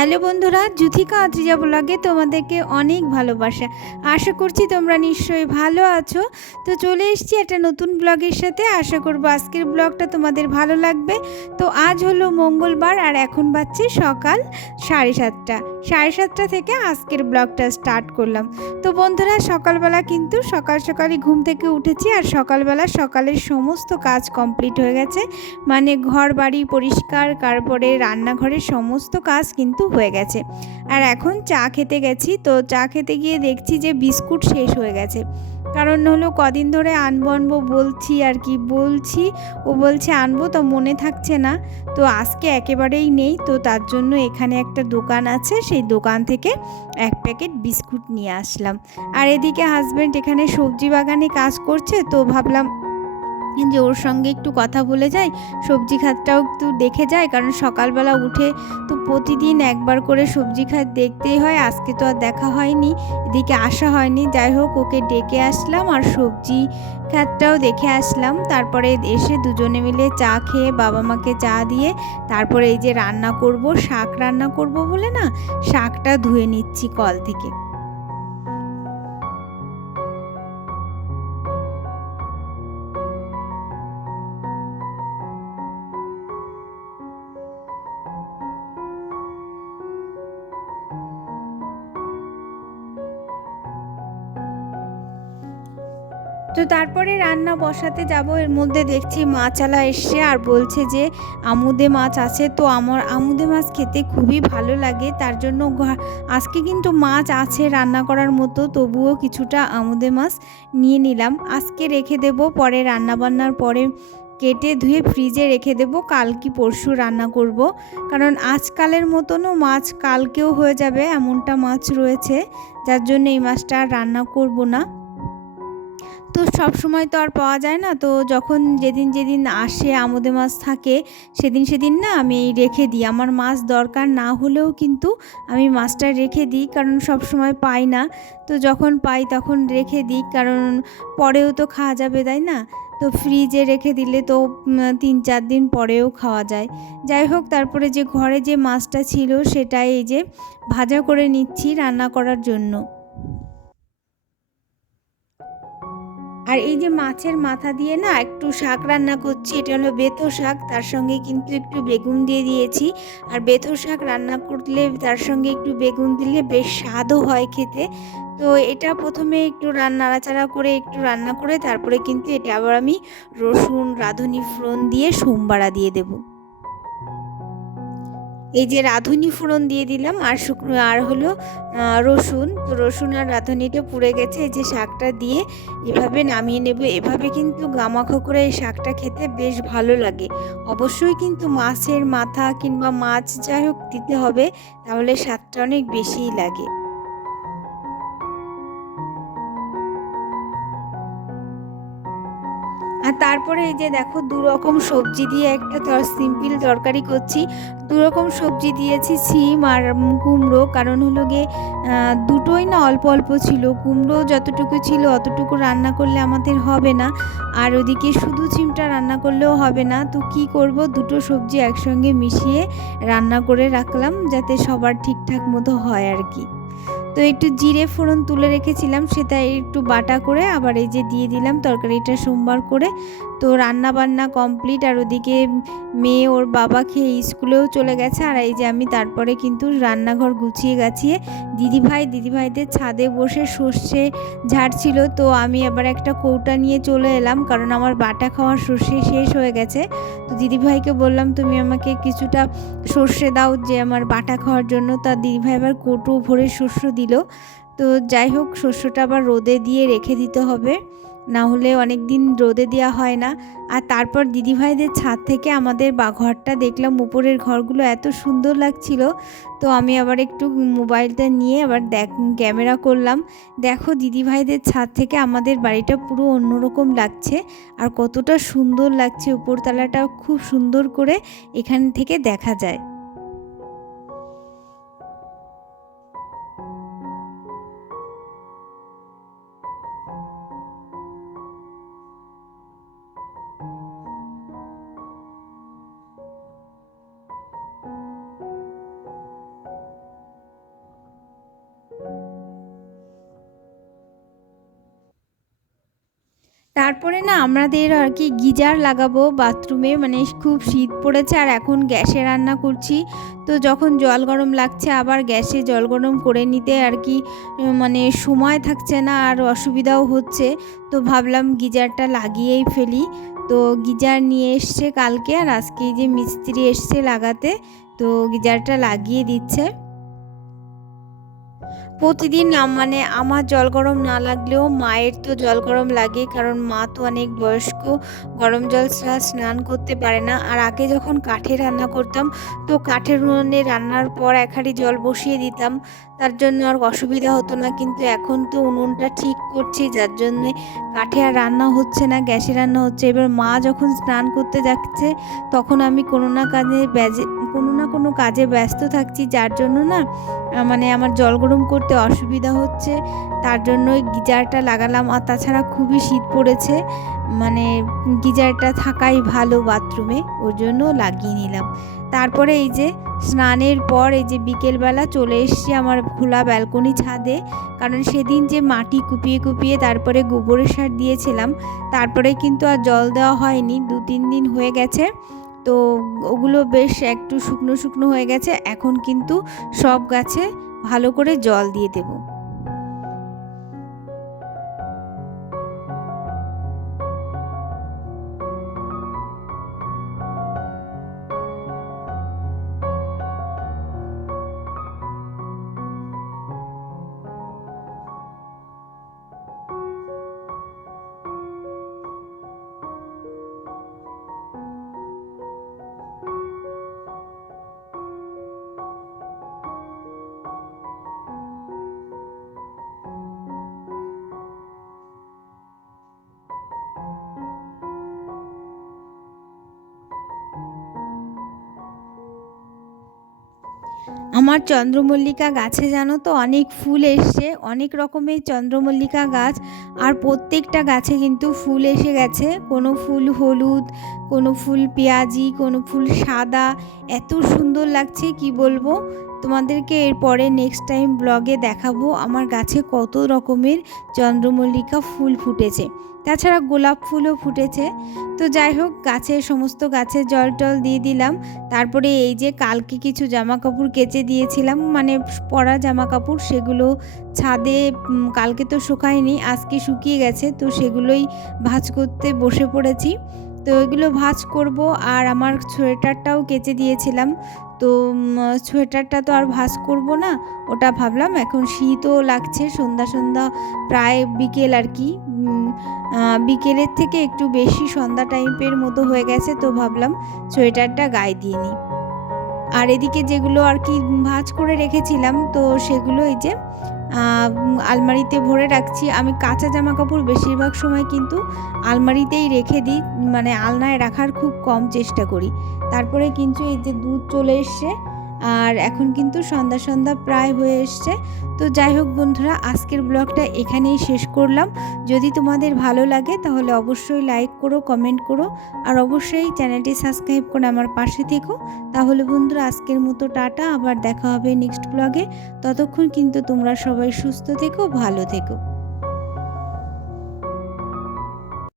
Hello বন্ধুরা, যুথিকা আত্রিজা ব্লগে তোমাদেরকে অনেক ভালোবাসা। আশা করছি তোমরা নিশ্চয়ই ভালো আছো। তো চলে এসেছি একটা নতুন ব্লগের সাথে। আশা করব আজকের ব্লগটা তোমাদের ভালো লাগবে। তো আজ হলো মঙ্গলবার আর এখন বাজছে সকাল 7:30। 7:30 থেকে আজকের ব্লগটা স্টার্ট করলাম। তো বন্ধুরা, সকালবেলা কিন্তু সকালই ঘুম থেকে উঠেছি আর সকালের সমস্ত কাজ কমপ্লিট হয়ে গেছে। মানে ঘর বাড়ি পরিষ্কার, তারপরে রান্নাঘরের সমস্ত কাজ কিন্তু হয়ে গেছে। আর এখন চা খেতে গেছি। তো চা খেতে গিয়ে দেখছি যে বিস্কুট শেষ হয়ে গেছে। কারণ হলো কদিন ধরে আনবো বলছি আর কি বলছি, ও বলছে আনবো, তো মনে থাকছে না। তো আজকে একেবারেই নেই। তো তার জন্য এখানে একটা দোকান আছে, সেই দোকান থেকে এক প্যাকেট বিস্কুট নিয়ে আসলাম। আর এদিকে হাজব্যান্ড এখানে সবজি বাগানে কাজ করছে, তো ভাবলাম যে ওর সঙ্গে একটু কথা বলে যাই, সবজি খাতটাও একটু দেখে যাই। কারণ সকালবেলা উঠে তো প্রতিদিন একবার করে সবজি খাত দেখতেই হয়। আজকে তো আর দেখা হয়নি, এদিকে আসা হয়নি। যাই হোক, ওকে ডেকে আসলাম আর সবজি খাতটাও দেখে আসলাম। তারপরে এসে দুজনে মিলে চা খেয়ে, বাবা মাকে চা দিয়ে তারপরে এই যে রান্না করব, শাক রান্না করব বলে না, শাকটা ধুয়ে নিচ্ছি কল থেকে। তো তারপরে রান্না বসাতে যাব, এর মধ্যে দেখছি মাছওয়ালা এসছে আর বলছে যে আমুদে মাছ আছে। তো আমার আমুদে মাছ খেতে খুবই ভালো লাগে, তার জন্য আজকে কিন্তু মাছ আছে রান্না করার মতো, তবুও কিছুটা আমুদে মাছ নিয়ে নিলাম। আজকে রেখে দেব, পরে রান্নাবান্নার পরে কেটে ধুয়ে ফ্রিজে রেখে দেব, কাল কি পরশু রান্না করব। কারণ আজকালের মতনও মাছ কালকেও হয়ে যাবে এমনটা মাছ রয়েছে, যার জন্য এই মাছটা আর রান্না করব না। তো সব সময় তো আর পাওয়া যায় না। তো যখন যেদিন আসে আমুদে মাছ থাকে, সেদিন না আমি রেখে দিই। আমার মাছ দরকার না হলেও কিন্তু আমি মাছটা রেখে দিই, কারণ সব সময় পাই না। তো যখন পাই তখন রেখে দিই, কারণ পরেও তো খাওয়া যাবে, তাই না? তো ফ্রিজে রেখে দিলে তো 3-4 দিন পরেও খাওয়া যায়। যাই হোক, তারপরে যে ঘরে যে মাছটা ছিল সেটাই এই যে ভাজা করে নিচ্ছি রান্না করার জন্য। আর এই যে মাছের মাথা দিয়ে না একটু শাক রান্না করছি, এটা হলো বেথো শাক, তার সঙ্গে কিন্তু একটু বেগুন দিয়ে দিয়েছি। আর বেথো শাক রান্না করলে তার সঙ্গে একটু বেগুন দিলে বেশ স্বাদও হয় খেতে। তো এটা প্রথমে একটু নাড়াচাড়া করে একটু রান্না করে তারপরে কিন্তু এটা আবার আমি রসুন, রাঁধুনি ফোড়ন দিয়ে সোমবারা দিয়ে দেবো। এই যে রাঁধুনি ফোড়ন দিয়ে দিলাম আর শুকনো আর হলো রসুন। তো রসুন আর রাঁধুনিটা পুড়ে গেছে, এই যে শাকটা দিয়ে এভাবে নামিয়ে নেব। এভাবে কিন্তু গামাখো করে এই শাকটা খেতে বেশ ভালো লাগে। অবশ্যই কিন্তু মাছের মাথা কিংবা মাছ যাই হোক দিতে হবে, তাহলে স্বাদটা অনেক বেশিই লাগে। আর তারপরে এই যে দেখো, দুরকম সবজি দিয়ে একটা সিম্পল তরকারি করছি। দুরকম সবজি দিয়েছি, সিম আর কুমড়ো। কারণ হলো গিয়ে দুটোই না অল্প অল্প ছিল। কুমড়ো যতটুকু ছিল অতটুকু রান্না করলে আমাদের হবে না, আর ওদিকে শুধু সিমটা রান্না করলেও হবে না। তো কি করব, দুটো সবজি একসঙ্গে মিশিয়ে রান্না করে রাখলাম, যাতে সবার ঠিকঠাক মতো হয় আর কি। তো একটু জিরে ফোড়ন তুলে রেখেছিলাম, সেটা একটু বাটা করে আবার এই যে দিয়ে দিলাম তরকারিটা সোমবার করে। তো রান্না বান্না কমপ্লিট। আর ওদিকে মেয়ে ওর বাবা খেয়ে স্কুলেও চলে গেছে। আর এই যে আমি তারপরে কিন্তু রান্নাঘর গুছিয়ে গাছিয়ে দিদিভাইদের ছাদে বসে সর্ষে ঝাড়ছিল। তো আমি আবার একটা কৌটা নিয়ে চলে এলাম, কারণ আমার বাটা খাওয়ার সর্ষে শেষ হয়ে গেছে। তো দিদিভাইকে বললাম তুমি আমাকে কিছুটা সর্ষে দাও যে আমার বাটা খাওয়ার জন্য। তা দিদিভাই আবার কৌটো ভরে শস্য দিল। তো যাই হোক, শস্যটা আবার রোদে দিয়ে রেখে দিতে হবে, না হলে অনেক দিন রোদে দেওয়া হয় না। আর তারপর দিদিভাইদের ছাদ থেকে আমাদের ঘরটা দেখলাম, উপরের ঘরগুলো এত সুন্দর লাগছিল। তো আমি আবার একটু মোবাইলটা নিয়ে আবার ক্যামেরা করলাম। দেখো, দিদিভাইদের ছাদ থেকে আমাদের বাড়িটা পুরো অন্যরকম লাগছে, আর কতটা সুন্দর লাগছে। উপরতলাটাও খুব সুন্দর করে এখান থেকে দেখা যায়। তারপরে না আমাদের আর কি গিজার লাগাবো বাথরুমে, মানে খুব শীত পড়েছে আর এখন গ্যাসে রান্না করছি। তো যখন জল গরম লাগছে আবার গ্যাসে জল গরম করে নিতে আর কি মানে সময় থাকছে না আর অসুবিধাও হচ্ছে। তো ভাবলাম গিজারটা লাগিয়েই ফেলি। তো গিজার নিয়ে এসছে কালকে, আর আজকে যে মিস্ত্রি এসছে লাগাতে, তো গিজারটা লাগিয়ে দিচ্ছে। প্রতিদিন মানে আমার জল গরম না লাগলেও মায়ের তো জল গরম লাগে, কারণ মা তো অনেক বয়স্ক, গরম জল ছাড়া স্নান করতে পারে না। আর আগে যখন কাঠে রান্না করতাম, তো কাঠের উনুনে রান্নার পর এক হাঁড়ি জল বসিয়ে দিতাম, তার জন্য আর অসুবিধা হতো না। কিন্তু এখন তো উনুনটা ঠিক করছি, যার জন্যে কাঠে আর রান্না হচ্ছে না, গ্যাসে রান্না হচ্ছে। এবার মা যখন স্নান করতে যাচ্ছে তখন আমি কোনো না কোনো কাজে ব্যস্ত থাকছি, যার জন্য না মানে আমার জল গরম করতে অসুবিধা হচ্ছে। তার জন্যই গিজারটা লাগালাম। আর তাছাড়া খুবই শীত পড়েছে, মানে গিজারটা থাকাই ভালো বাথরুমে, ওর জন্য লাগিয়ে নিলাম। তারপরে এই যে স্নানের পর এই যে বিকেলবেলা চলে এসেছি আমার খোলা ব্যালকনি ছাদে, কারণ সেদিন যে মাটি কুপিয়ে কুপিয়ে তারপরে গোবরের সার দিয়েছিলাম, তারপরে কিন্তু আর জল দেওয়া হয়নি, 2-3 দিন হয়ে গেছে। তো ওগুলো বেশ একটু শুকনো শুকনো হয়ে গেছে, এখন কিন্তু সব গাছে ভালো করে জল দিয়ে দেবো। আমার চন্দ্রমল্লিকা গাছে জানো তো অনেক ফুল এসছে, অনেক রকমের চন্দ্রমল্লিকা গাছ, আর প্রত্যেকটা গাছে কিন্তু ফুল এসে গেছে। কোনো ফুল হলুদ, কোনো ফুল পেঁয়াজি, কোনো ফুল সাদা, এত সুন্দর লাগছে কি বলবো তোমাদেরকে। এরপরে নেক্সট টাইম ব্লগে দেখাবো আমার গাছে কত রকমের চন্দ্রমল্লিকা ফুল ফুটেছে, তাছাড়া গোলাপ ফুলও ফুটেছে। তো যাই হোক, সমস্ত গাছে জল টল দিয়ে দিলাম। তারপরে এই যে কালকে কিছু জামা কাপড় কেচে দিয়েছিলাম, মানে পরা জামা কাপড়, সেগুলো ছাদে কালকে তো শুকায়নি, আজকে শুকিয়ে গেছে, তো সেগুলোই ভাঁজ করতে বসে পড়েছি। তো এগুলো ভাঁজ করব। আর আমার সোয়েটারটাও কেচে দিয়েছিলাম, তো সোয়েটারটা তো আর ভাঁজ করব না, ওটা ভাবলাম এখন শীতও লাগছে, সন্ধ্যা সন্ধ্যা প্রায় বিকেল আর কি, বিকেলের থেকে একটু বেশি সন্ধ্যা টাইপের মতো হয়ে গেছে, তো ভাবলাম সোয়েটারটা গায়ে দিয়ে নিই। আর এদিকে যেগুলো আর কি ভাঁজ করে রেখেছিলাম, তো সেগুলো এই যে আলমারিতে ভরে রাখছি। আমি কাঁচা জামা কাপড় বেশিরভাগ সময় কিন্তু আলমারিতেই রেখে দিই, মানে আলনায় রাখার খুব কম চেষ্টা করি। তারপরে কিন্তু এই যে দুধ চলে এসছে, আর এখন কিন্তু সন্ধ্যা সন্ধ্যা প্রায় হয়ে এসছে। তো যাই হোক বন্ধুরা, আজকের ব্লগটা এখানেই শেষ করলাম। যদি তোমাদের ভালো লাগে তাহলে অবশ্যই লাইক করো, কমেন্ট করো, আর অবশ্যই চ্যানেলটি সাবস্ক্রাইব করে আমার পাশে থেকো। তাহলে বন্ধুরা আজকের মতো টাটা, আবার দেখা হবে নেক্সট ব্লগে। ততক্ষণ কিন্তু তোমরা সবাই সুস্থ থেকো, ভালো থেকো।